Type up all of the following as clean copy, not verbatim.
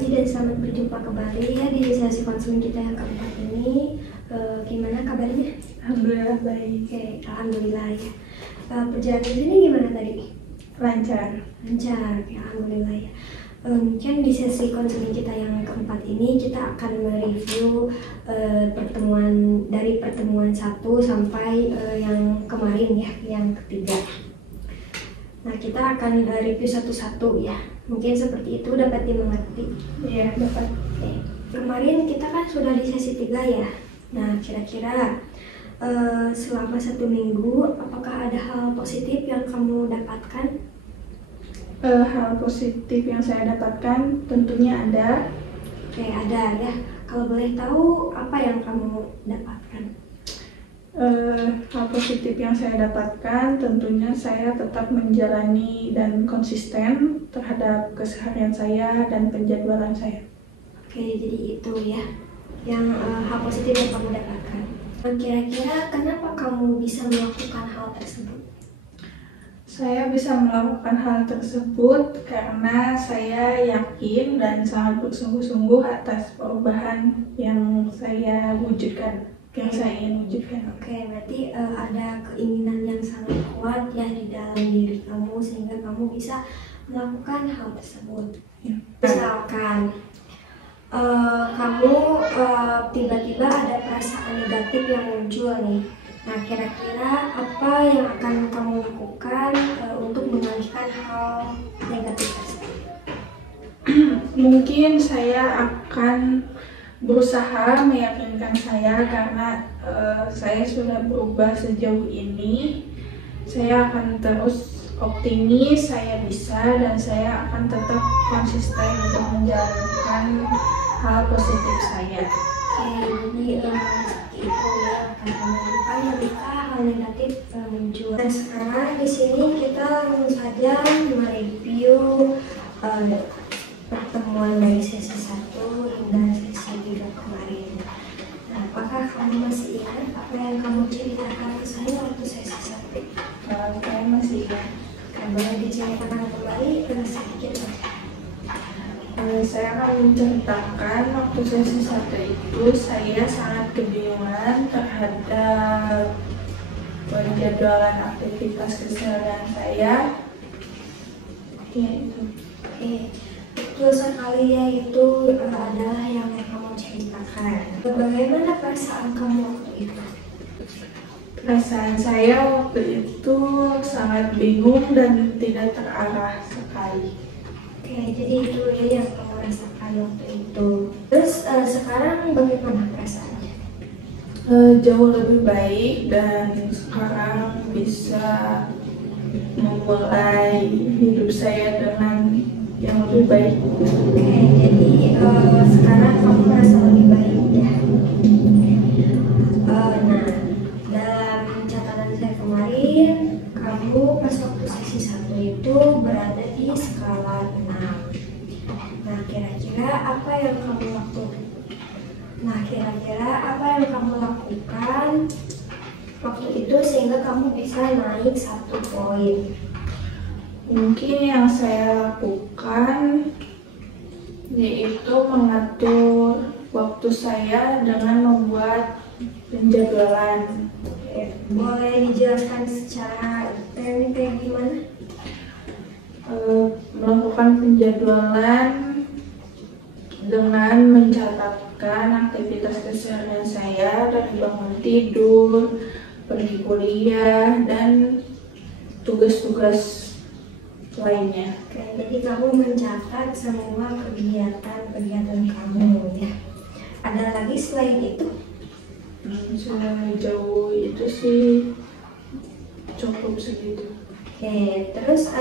pagi dan selamat berjumpa kembali ya di sesi konseling kita yang keempat ini. Gimana kabarnya? Alhamdulillah baik. Oke, alhamdulillah ya. Perjalanan di sini gimana tadi? Lancar. Lancar, ya, alhamdulillah ya. Mungkin di sesi konseling kita yang keempat ini kita akan mereview pertemuan 1 sampai yang kemarin ya, yang ketiga. Nah, kita akan review satu-satu ya. Mungkin seperti itu dapat dimengerti. Iya, dapat. Oke. Kemarin kita kan sudah di sesi 3 ya. Nah, kira-kira selama 1 minggu apakah ada hal positif yang kamu dapatkan? Hal positif yang saya dapatkan tentunya ada. Oke, ada ya. Kalau boleh tahu apa yang kamu dapatkan? Hal positif yang saya dapatkan tentunya saya tetap menjalani dan konsisten terhadap keseharian saya dan penjadwalan saya. Oke, jadi itu ya yang hal positif yang kamu dapatkan. Kira-kira kenapa kamu bisa melakukan hal tersebut? Saya bisa melakukan hal tersebut karena saya yakin dan sangat bersungguh-sungguh atas perubahan yang saya wujudkan, yang saya ingin wujudkan. Oke, berarti ada keinginan yang sangat kuat ya di dalam diri kamu sehingga kamu bisa melakukan hal tersebut. Ya. Misalkan kamu tiba-tiba ada perasaan negatif yang muncul nih. Nah, kira-kira apa yang akan kamu lakukan untuk mengalihkan hal negatif tersebut? Mungkin saya akan berusaha meyakinkan saya karena saya sudah berubah sejauh ini. Saya akan terus optimis, saya bisa dan saya akan tetap konsisten untuk menjalankan hal positif saya. Oke, jadi seperti itu ya, ketika hal negatif muncul. Nah, sekarang di sini kita langsung saja mereview pertemuan dari sesi 1 hingga sesi 3 kemarin. Nah, apakah kamu masih ingat apa yang kamu ceritakan ke saya waktu sesi 1? Saya masih ingat. Boleh diceritakan kembali sedikit saja. Saya akan menceritakan waktu sesi 1 itu saya sangat kebingungan terhadap penjadwalan aktivitas keseharian saya. Ya, itu. Oke, betul sekali ya, itu adalah yang kamu ceritakan. Bagaimana perasaan kamu waktu itu? Perasaan saya waktu itu sangat bingung dan tidak terarah sekali. Oke, jadi itu ya yang kamu rasakan waktu itu. Terus sekarang bagaimana perasaannya? Jauh lebih baik dan sekarang bisa memulai hidup saya dengan yang lebih baik. Oke, jadi sekarang kamu merasa lebih baik ya. Nah, dalam catatan saya kemarin, kamu pas waktu sesi 1 itu berada di skala 6. Nah, kira-kira apa yang kamu lakukan waktu itu sehingga kamu bisa naik 1 poin? Mungkin yang saya lakukan yaitu mengatur waktu saya dengan membuat penjadwalan. Boleh dijelaskan secara detail kayak gimana? Melakukan penjadwalan dengan mencatatkan aktivitas keseharian saya dari bangun tidur, pergi kuliah, dan tugas-tugas lainnya. Oke, jadi kamu mencatat semua kegiatan kamu ya. Ada lagi selain itu? Sejauh itu sih cukup segitu. Oke, terus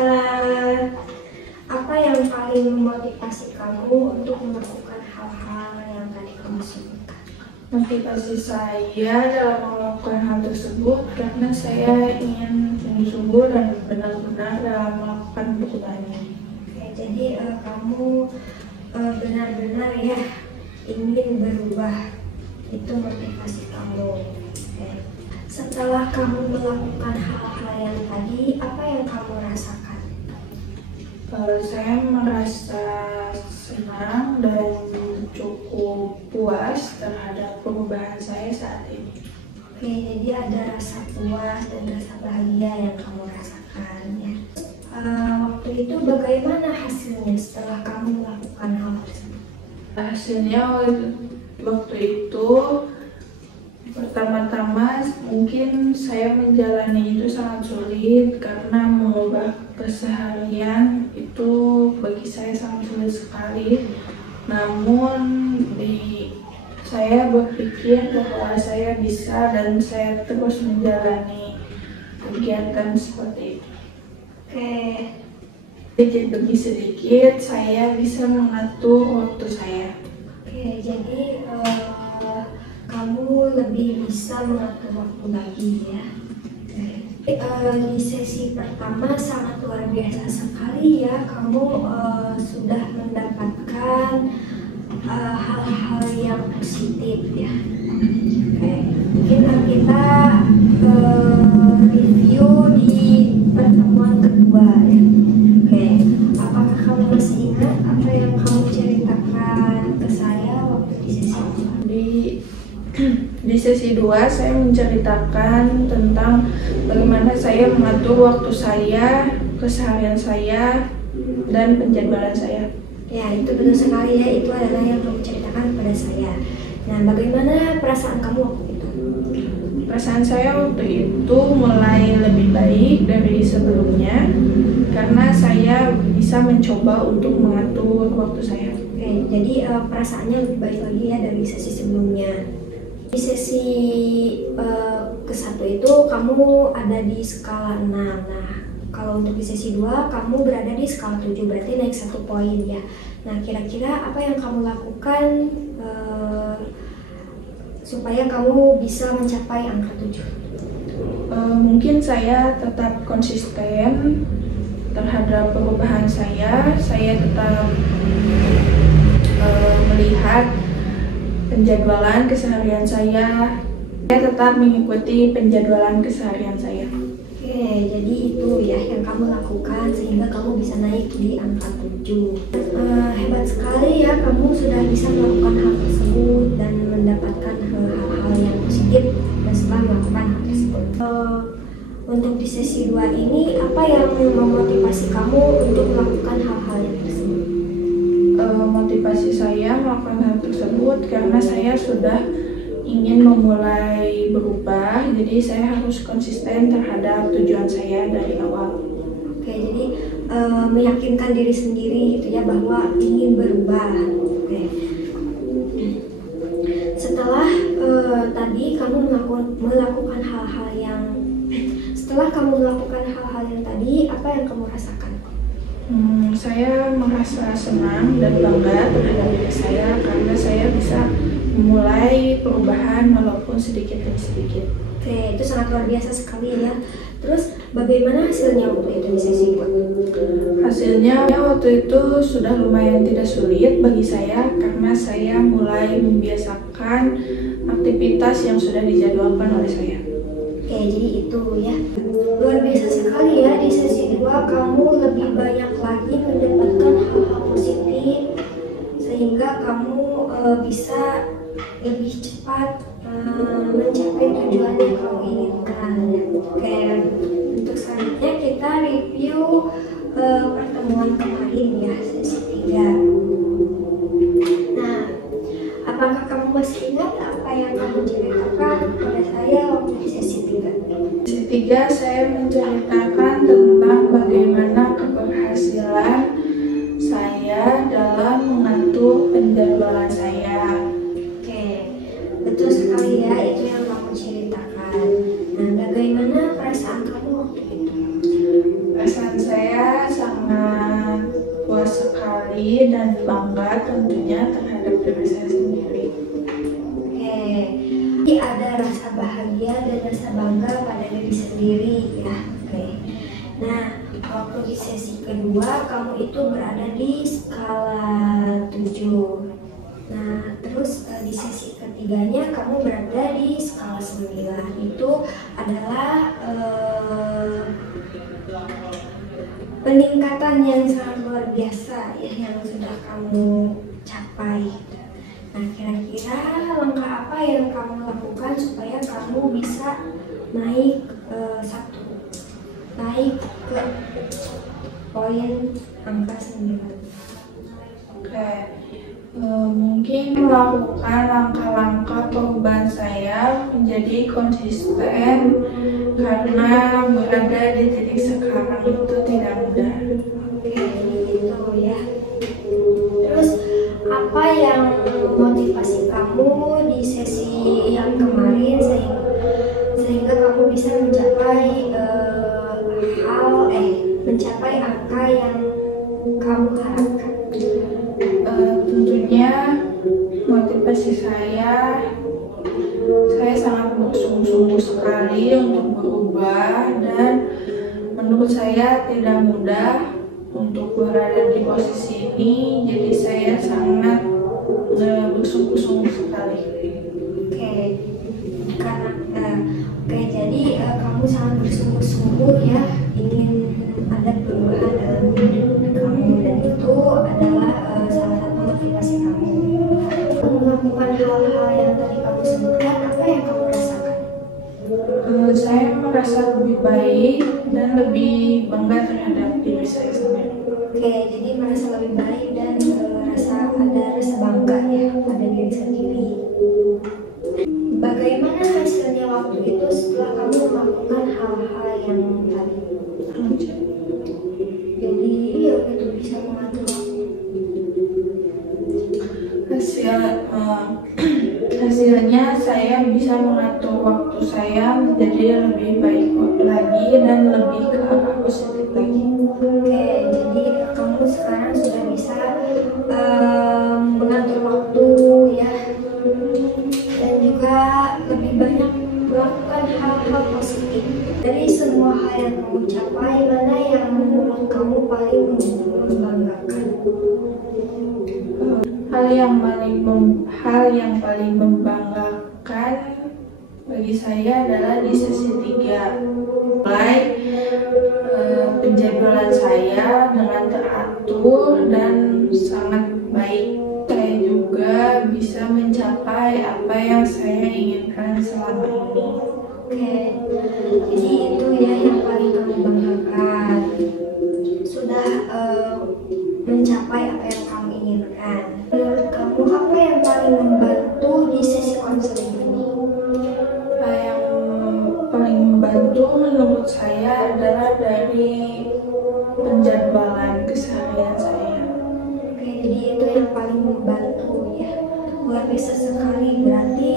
apa yang paling memotivasi kamu untuk melakukan hal-hal yang tadi kamu sebutkan? Motivasi saya dalam melakukan hal tersebut karena saya ingin sungguh-sungguh dan benar-benar dalam melakukan perubahan ini. Oke, jadi kamu benar-benar ya ingin berubah, itu motivasi kamu. Oke. Setelah kamu melakukan hal-hal yang tadi, apa yang kamu rasakan? Saya merasa senang dan cukup puas terhadap perubahan saya saat ini. Oke, jadi ada rasa puas dan rasa bahagia yang kamu rasakan ya. Waktu itu bagaimana hasilnya setelah kamu melakukan hal tersebut? Hasilnya waktu itu pertama-tama mungkin saya menjalani itu sangat sulit karena mengubah keseharian itu bagi saya sangat sulit sekali. Namun saya berpikir bahwa saya bisa dan saya terus menjalani kegiatan seperti itu. Oke, Sedikit demi sedikit saya bisa mengatur waktu saya. oke, jadi kamu lebih bisa mengatur waktu lagi ya. Di sesi pertama sangat luar biasa sekali ya, kamu sudah mendapatkan hal-hal yang positif ya. Oke, mungkin kita review di pertemuan kedua ya. Oke, apakah kamu masih ingat apa yang kamu ceritakan ke saya waktu di sesi kedua? Di sesi 2 saya menceritakan tentang bagaimana saya mengatur waktu saya, keseharian saya, dan penjadwalan saya. Ya, itu betul sekali ya, itu adalah yang kamu ceritakan kepada saya. Nah, bagaimana perasaan kamu waktu itu? Perasaan saya waktu itu mulai lebih baik dari sebelumnya karena saya bisa mencoba untuk mengatur waktu saya. Oke, jadi perasaannya lebih baik lagi ya dari sesi sebelumnya. Di sesi ke-1 itu kamu ada di skala 6. Nah, kalau untuk di sesi 2 kamu berada di skala 7, berarti naik 1 poin ya. Nah, kira-kira apa yang kamu lakukan supaya kamu bisa mencapai angka 7? Mungkin saya tetap konsisten terhadap perubahan saya tetap melihat penjadwalan keseharian saya tetap mengikuti penjadwalan keseharian saya. Oke, jadi itu ya yang kamu lakukan sehingga kamu bisa naik di angka 7. Hebat sekali ya, kamu sudah bisa melakukan hal tersebut dan mendapatkan hal-hal yang positif dan setelah melakukan hal tersebut. Untuk di sesi 2 ini, apa yang memotivasi kamu untuk melakukan hal-hal yang tersebut? Motivasi saya melakukan hal tersebut karena saya sudah ingin memulai berubah, jadi saya harus konsisten terhadap tujuan saya dari awal. Oke, jadi meyakinkan diri sendiri gitu ya bahwa ingin berubah. Oke. Setelah tadi kamu melakukan hal-hal yang tadi, apa yang kamu rasakan? Saya merasa senang dan bangga terhadap diri saya karena saya bisa memulai perubahan walaupun sedikit demi sedikit. Oke, itu sangat luar biasa sekali ya. Terus bagaimana hasilnya waktu itu di sesi 2? Hasilnya waktu itu sudah lumayan tidak sulit bagi saya karena saya mulai membiasakan aktivitas yang sudah dijadwalkan oleh saya. Oke, jadi itu ya. Luar biasa sekali ya, di sesi 2 kamu lebih banyak lagi mendapatkan hal-hal positif sehingga kamu bisa lebih cepat mencapai tujuan yang kamu inginkan. Oke, untuk selanjutnya kita review pertemuan kemarin ya, sesi 3. Nah, apakah kamu masih ingat apa yang kamu ceritakan kepada saya waktu di sesi 3? Sesi 3 saya menceritakan tentang bagaimana keberhasilan saya dalam mengatur penjadwalan saya. Oke, betul sekali ya, itu yang kamu ceritakan. Nah, bagaimana perasaan kamu waktu itu? Perasaan saya sangat puas sekali dan bangga tentunya terhadap diri saya sendiri. Oke, jadi ada rasa bahagia dan rasa bangga pada diri sendiri ya. Oke, nah waktu di sesi kedua kamu itu berada di skala 7. Nah, terus di sesi ketiganya kamu berada di skala 9. Itu adalah peningkatan yang sangat luar luar biasa ya yang sudah kamu capai. Nah, kira-kira langkah apa yang kamu lakukan supaya kamu bisa naik naik ke poin angka 9? Oke, mungkin melakukan langkah-langkah perubahan saya menjadi konsisten karena berada di titik sekarang itu tidak mudah. Oke, gitu ya. Terus apa yang memotivasi kamu di sesi yang kemarin sehingga kamu bisa mencapai angka yang kamu harapkan? Tentunya motivasi saya sangat bersungguh-sungguh sekali untuk berubah, dan menurut saya tidak mudah untuk berada di posisi ini, jadi saya sangat bersungguh-sungguh sekali. Oke, jadi kamu sangat bersungguh-sungguh ya ingin ada perubahan dalam diri kamu, dan itu adalah salah satu motivasi kamu. Melakukan hal-hal yang tadi kamu sebutkan, apa yang kamu rasakan? Saya merasa lebih baik dan lebih bangga terhadap diri saya sendiri. Oke, jadi merasa lebih baik dan ada rasa bangga ya pada diri sendiri. Bagaimana hasilnya waktu itu setelah kamu melakukan hal-hal yang tadi? Jadi ya itu bisa mengatur waktu. Hasilnya saya bisa mengatur waktu saya menjadi lebih baik lagi dan lebih ke arah positif lagi. Oke, jadi kamu sekarang sudah bisa mengatur waktu ya, dan juga lebih banyak melakukan hal-hal positif. Dari semua hal yang kamu capai, mana yang menurut kamu paling membanggakan? Hal yang paling membanggakan bagi saya adalah di sesi 3, mulai penjadwalan saya dengan teratur dan sangat baik. Saya juga bisa mencapai apa yang saya inginkan selama ini. Oke, jadi itu ya yang paling kamu banggakan, sudah mencapai apa yang kamu inginkan. Menurut kamu apa yang paling membantu di sesi konseling ini? Yang paling membantu menurut saya adalah dari penjadwalan keseharian saya. Oke, jadi itu yang paling membantu ya. Luar biasa sekali, berarti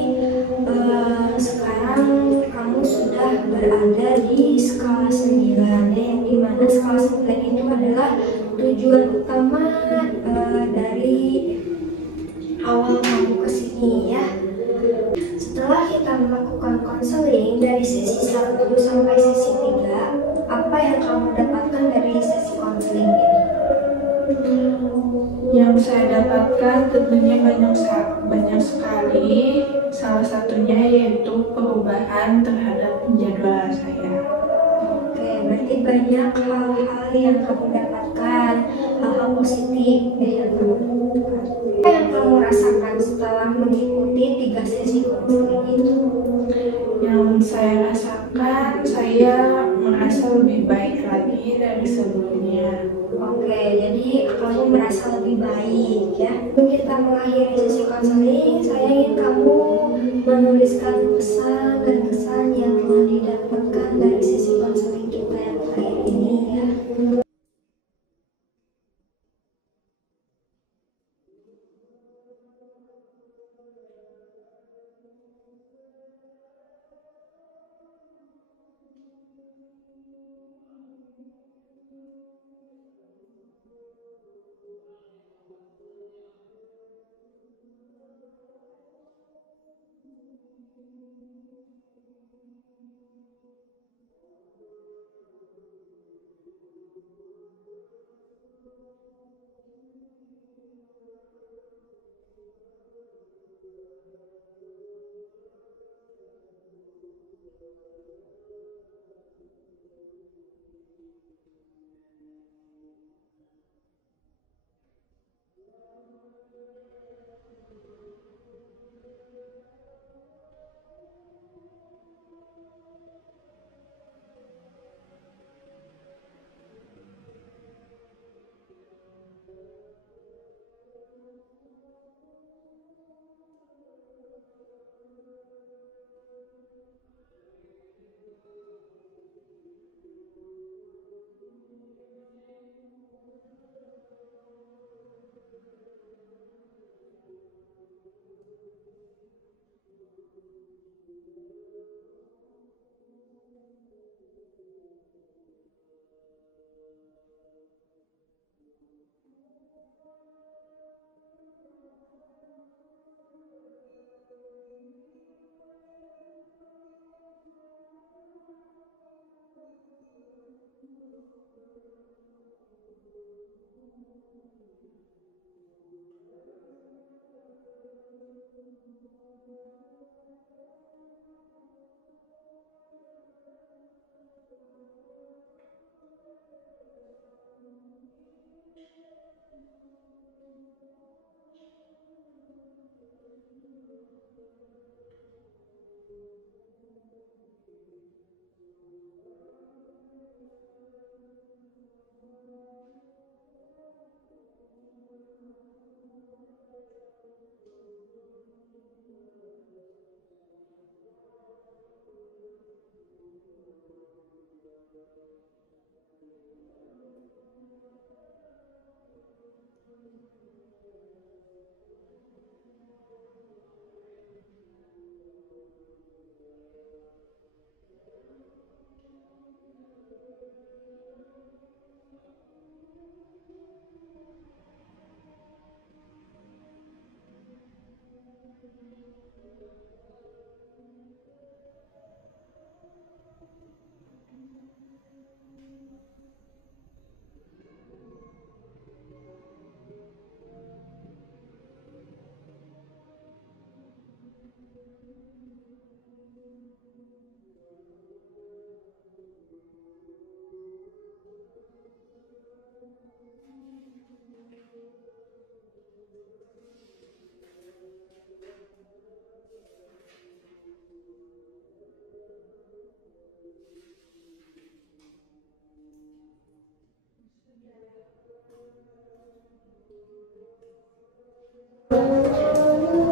sekarang kamu sudah berada di skala 9 ya, yang dimana skala 9 itu adalah tujuan utama dari awal kamu kesini ya. Setelah kita melakukan konseling dari sesi 1 sampai sesi 3, apa yang kamu dapatkan dari sesi konseling ini? Yang saya dapatkan tentunya banyak sekali. Salah satunya yaitu perubahan terhadap penjadwalan saya. Oke, berarti banyak hal-hal yang kamu dapatkan, hal-hal positif yang kamu dapatkan. Apa yang kamu rasakan setelah mengikuti 3 sesi konseling itu? Yang saya rasakan, saya merasa lebih baik lagi dari sebelumnya. Oke, jadi kamu merasa lebih baik ya. Kita mengakhiri sesi konseling, saya ingin kamu menuliskan pesan dan kesan yang telah didapatkan dari sesi konseling kita yang terakhir ini ya.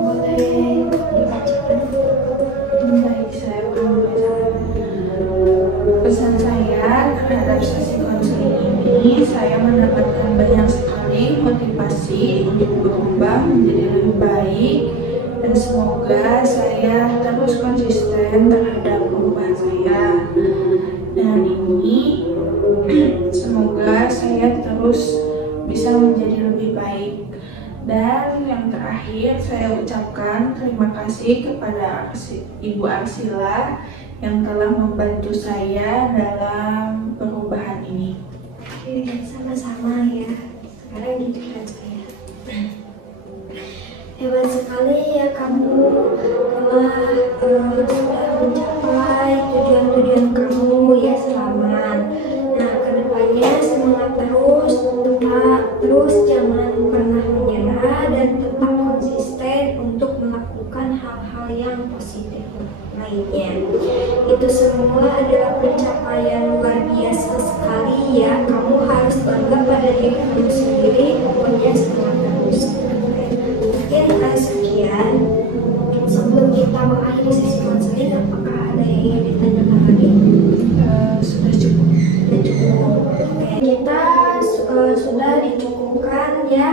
Boleh dibacakan? Baik, saya akan membacakan pesan saya terhadap sesi konseling ini. Saya mendapatkan banyak sekali motivasi untuk berubah menjadi lebih baik, dan semoga saya terus konsisten terhadap perubahan saya. Dan ini semoga saya terus bisa menjadi lebih baik. Dan yang terakhir, saya ucapkan terima kasih kepada Ibu Arsila yang telah membantu saya dalam perubahan ini. Oke, sama-sama ya. Sekarang giliran saya. Hebat sekali ya kamu telah sudah mencapai tujuan-tujuan kamu ya, selamat. Nah, kedepannya semangat terus, terus jangan pernah menyerah dan tetap konsisten untuk melakukan hal-hal yang positif lainnya. Itu semua adalah pencapaian luar biasa sekali ya. Kamu harus bangga pada diri kamu sendiri. Pokoknya semangat terus. Mungkin sekian. Sebelum kita mengakhiri sesi konseling, apakah ada yang ingin ditanyakan lagi? Sudah cukup. Sudah cukup. Oke, kita sudah dicukupkan ya.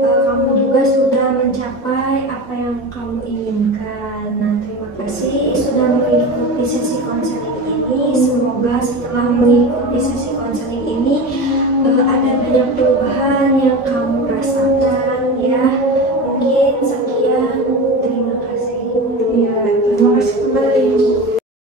Kamu juga sudah mencapai apa yang kamu inginkan. Nah, terima kasih sudah mengikuti sesi konseling ini. Semoga setelah mengikuti sesi konseling ini ada banyak perubahan yang kamu rasakan.